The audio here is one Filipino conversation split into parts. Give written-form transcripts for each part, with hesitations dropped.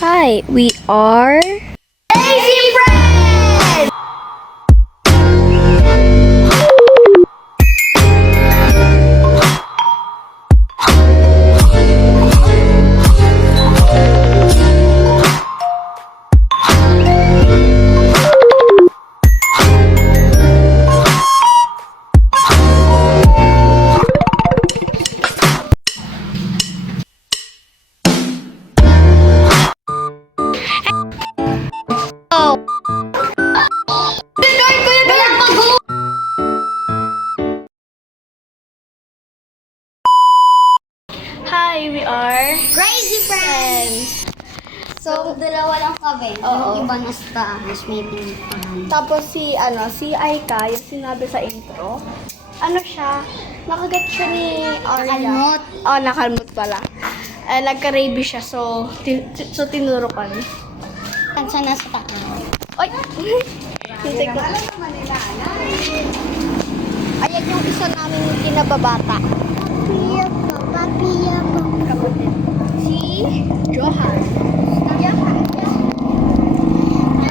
Hi, we are Lazy Friends! Hi, we are Crazy Friends! So, dalawa lang kami. Oo. Yung iba nasa taas, may pinipahan. Tapos si Aika, yung sinabi sa intro, ano siya, nakagat siya ni Arya. Nakalmot. Oh, nakalmot pala. Nagka-rabies siya, so tinuro kami. Kansa nasa taas. Oy! Hintay ko. Ayan yung isa namin kinababata. Papiya po. Kapatid. Si Johan.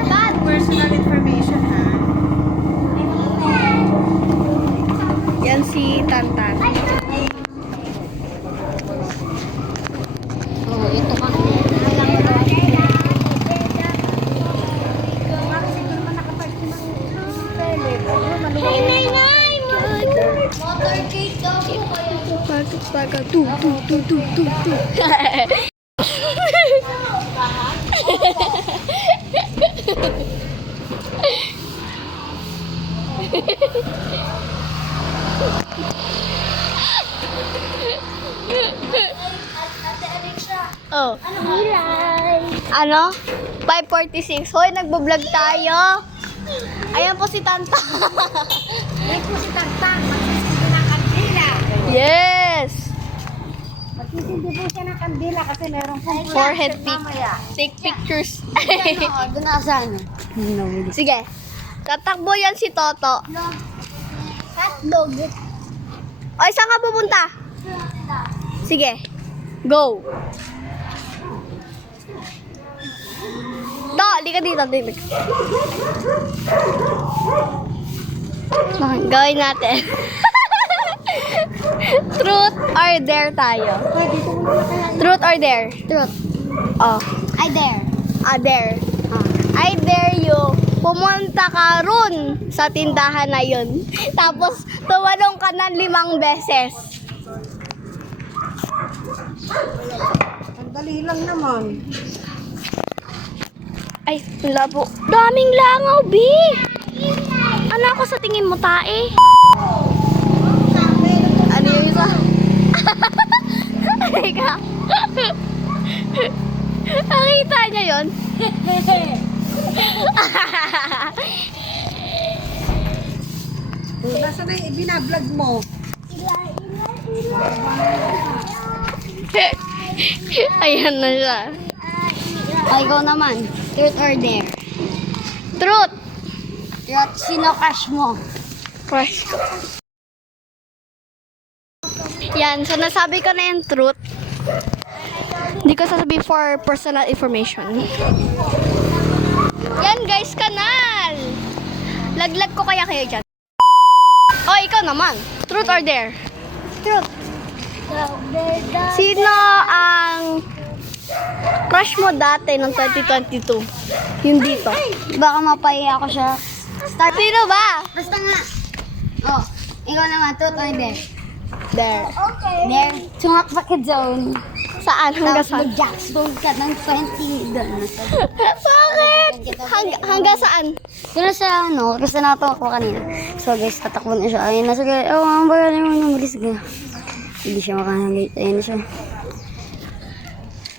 Bad Personal information, ha? Yan si Tantan. Oh, ito kami. Hey, Nay! Motorcade daw po kayo. Taga, tu. Oh. Ano? 5:46. Hoy, nagbo-vlog tayo. Ayan po si Tanta. Yan po si Tagtag, magsisindi ng kandila. Yes! Magsisindi po siya ng kandila kasi meron pong Forehead pic. mamaya. Take pictures. Doon na saan? Sige. Tatakbo yan si Toto. Hotdog. Oy, saan ka pupunta? Sige. Go. To, ka dito. Gawin natin. Truth or dare tayo? Truth or dare? Truth. Oh. I dare. Dare. I dare you. Pumunta ka ron sa tindahan na yun. Tapos, tumalong ka ng 5 beses. Ang dali lang naman. Ay, labo. Daming langaw, B! Ano ako sa tingin mo, tae? Ano yung isa? Halika. Nakita niya yun? Nasa na yung binablog mo? Ayan na siya. Ay, ikaw naman. Truth or dare? Truth! Truth, sino crush mo? Crush ko. Yan, so nasabi ko na yung truth. Hindi ko sasabihin for personal information. Yan guys, kanal! Laglag ko kaya kayo dyan. O, ikaw naman. Truth or dare? Truth. Sino ang crush mo dati noong 2022? Yung dito. Baka mapahiya ako siya. Start. Sino ba? Basta nga. Oh, ikaw naman. Truth or dare? Dare. Dare. Tumakbak ka zone. Saan? Hanggang Tapos saan? mag-jackstone ka ng 20 doon. Bakit? Hanggang saan? Doon sa ano, kasi natawa ko kanina. So guys, tatakbo na siya. Ayun na siya. Oh, ang bagal naman. Malis ka. Hindi siya makahangit. Ayun na siya.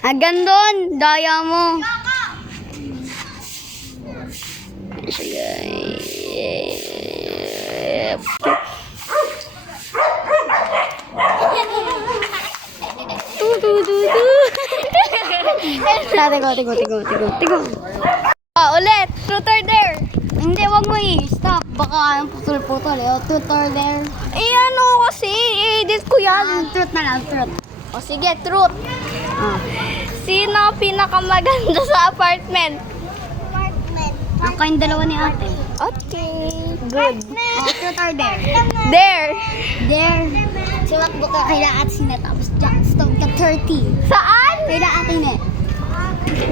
Hanggang doon. Daya mo. Ayun siya guys. Tigo. Ulit. Truth or dare? Hindi, wag mo i-stop. Baka putol-putol eh. O, truth or dare? Eh, ano kasi? I-edit ko yan. Truth na lang, truth. O, sige, truth. Ah. Si Sino ang pinakamaganda sa apartment? Ang kayong dalawa ni ate. Okay, good. Truth or dare? There. Dare. Sumakbo ka kay Laat Sina tapos Jackstone ka 30. Saan? Kay Laat Sina.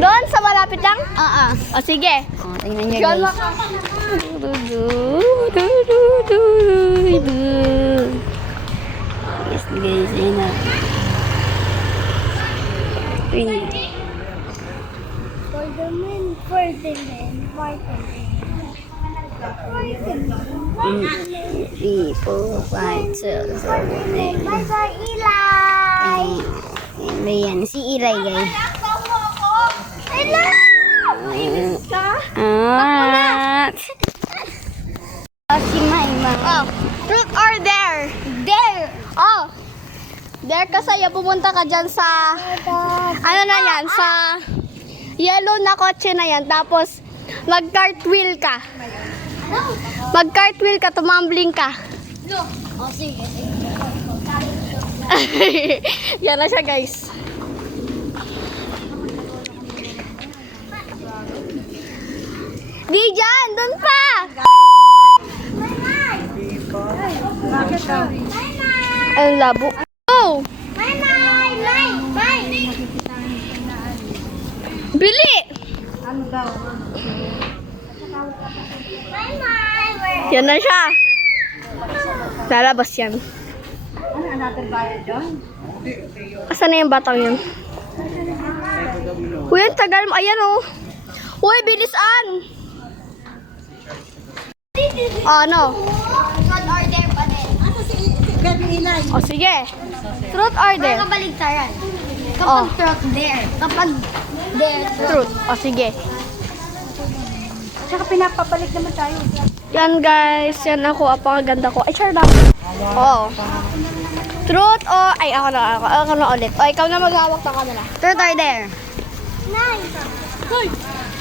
Doon sa malapit lang? Oo. O sige. Oh, tingnan niyo Diyan guys. maka... Yes guys, ayun na. 3, 3, 4, 5, 6, 7, 8. Ano yan? Si Ilay guys. Si Maymang. Oh, truth or dare? Dare! Oh, dare ka sa'yo. Pumunta ka dyan sa... Ano na yan? Sa yellow na kotse na yan. Tapos, mag-cartwheel ka. Mag-cartwheel ka, tumambling ka. Oh, sige. Yan na siya, guys. Di dyan, dun pa! Ang labo. Oh! Bili! Yan na siya. Lalabas yan. Asan na yung batang yun? Uy, ang tagal mo. Ayan oh. Uy, bilisan! Ano? Truth or dare pa din. O sige. Truth or Pero dare? kabaligtaran. Oh. Kapag truth, dare. Kapag dare, truth. Truth. O sige. Tsaka pinapabalik naman tayo. Yan guys. Yan ako. Apakaganda ko. Ay, char lang. Oo. Truth or... Ay, ako na ulit. O, ikaw na maghawak ng camera. Truth or dare?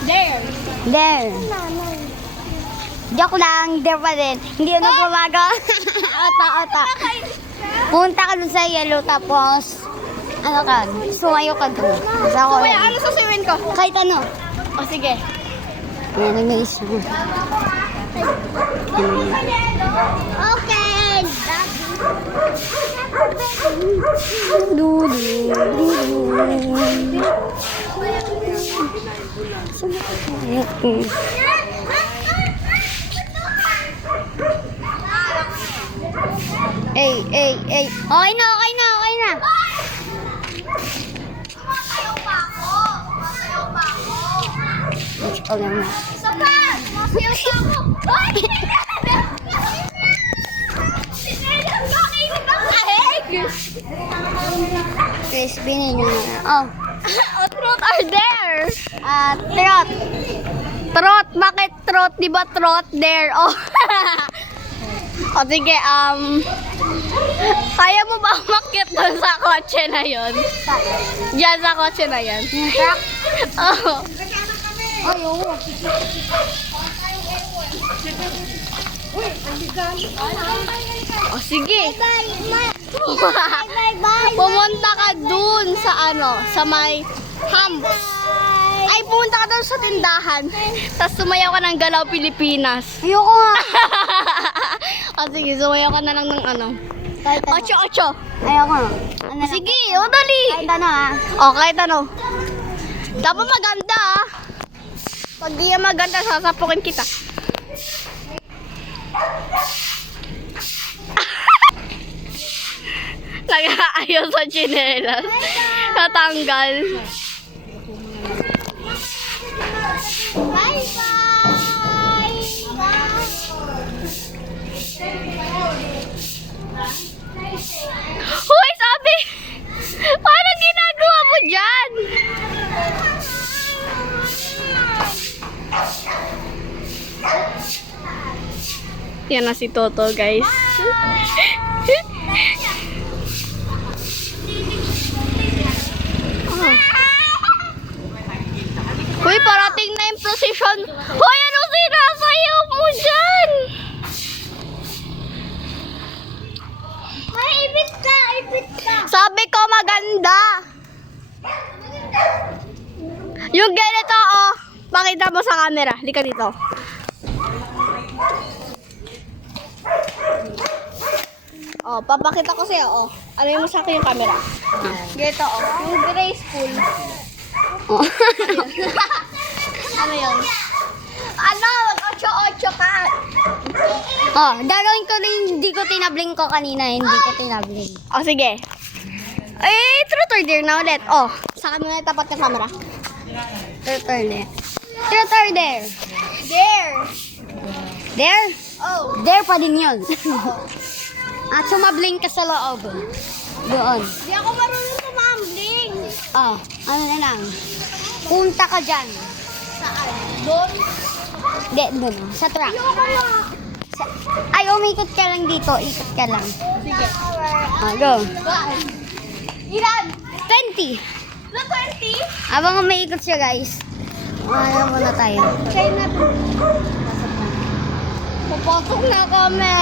Dare. Dare. Joke lang, dare pa din. Hindi yun nagbabago. Ota. Punta ka dun sa yellow tapos ano ka, sumayo ka dun. Sa ako. Kuya, ano susiwin ko? Kahit ano. O sige. Yan, nag-isa. Okay. Ay. Okay na. Okay na. Crispy ninyo na. Oh. Truth or dare? Trot. Trot. Bakit trot? Di ba trot? Dare. Oh. O sige, kaya mo ba umakyat doon sa kotse na yon? Diyan sa kotse na yan. Yung truck. Oh. Ay, oo. O sige. Pumunta ka dun sa sa may Hams. Ay, pumunta ka dun sa tindahan. Tapos sumayaw ka ng Galaw Pilipinas. Ayoko nga. O sige, sumayaw ka na lang ng Kahit ano. 8-8. Ayoko nga. Ano na? Sige, o dali. Kahit ano ha. O, kahit ano. Dapat maganda ah. Pag di yan maganda, sasapukin kita. Nag-aayos sa chinelas. Natanggal. Hoy, sabi! Paano ginagawa mo dyan? Yan na si Toto, guys. Hoy, parating na yung procession. Hoy, ano sinasayaw mo dyan? Ay, ipit ka. Sabi ko maganda. Yung ganito, oh. Pakita mo sa camera. Lika dito. Oh, papakita ko sa'yo, oh. Ano mo sa akin yung camera? Ganito, oh. Yung graceful. Oh. Ano yun? Ano? 8-8 ka. Oh, gagawin ko rin, hindi ko tinabling ko kanina, hindi ko tinabling. Oh, sige. Eh, truth or dare na ulit. Oh, sa camera, tapat ka camera. Truth or dare? Truth or dare? Dare. Dare? Oh. Dare pa din yun. At sumabling ka sa loob. Doon. Di ako marunong tumambling. Oh, ano na lang. Punta ka dyan. Saan? Doon? Hindi, doon. Sa truck. Ay, umikot ka lang dito. Ikot ka lang. Sige. Oh, go. Ilan? 20. Na 20? Habang umiikot siya, guys. Ano muna tayo. China. Papasok na kami.